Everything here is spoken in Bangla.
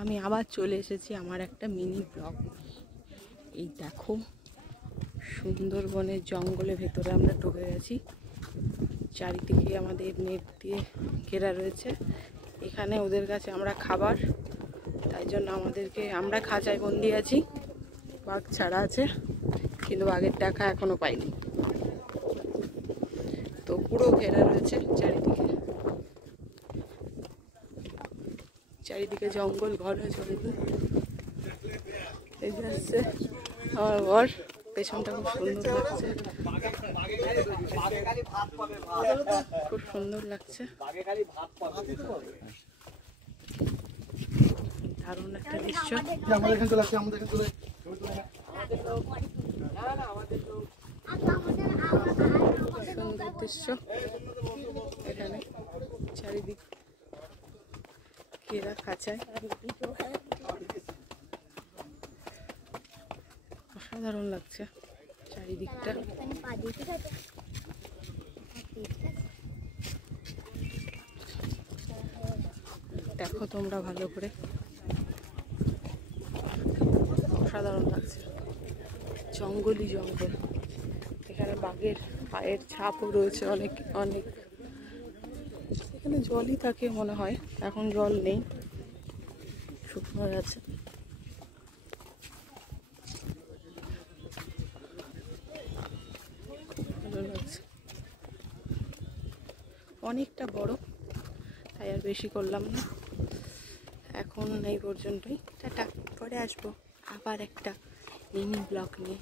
আমি আবার চলে এসেছি আমার একটা মিনি ব্লগ। এই দেখো, সুন্দরবনের জঙ্গলের ভেতরে আমরা ঢুকে গেছি। চারিদিকে আমাদের নেট দিয়ে ঘেরা রয়েছে। এখানে ওদের কাছে আমরা খাবার, তাই জন্য আমরা খাঁচায় বন্দি আছি। বাঘ ছাড়া আছে, কিন্তু বাঘের দেখা এখনো পাইনি। তো পুরো ঘেরা রয়েছে চারিদিকে, চারিদিকে জঙ্গল, ঘন জঙ্গল। এই যে আসছে আমার বর, পেছনটা খুব সুন্দর লাগছে, খুব সুন্দর লাগছে, দারুণ একটা দৃশ্য, সুন্দর দৃশ্য। এখানে চারিদিক ঘেরা খাঁচায়, অসাধারণ লাগছে চারিদিকটা। দেখো তোমরা ভালো করে, অসাধারণ লাগছে, জঙ্গলই জঙ্গল। এখানে বাঘের পায়ের ছাপও রয়েছে অনেক অনেক। এখানে জলই থাকে মনে হয়, এখন জল নেই, শুকনো আছে। ভালো লাগছে, অনেকটা বড়, তাই আর বেশি করলাম না, এখন এই পর্যন্তই। টাটা, পরে আসবো আবার একটা মিনি ব্লগ নিয়ে।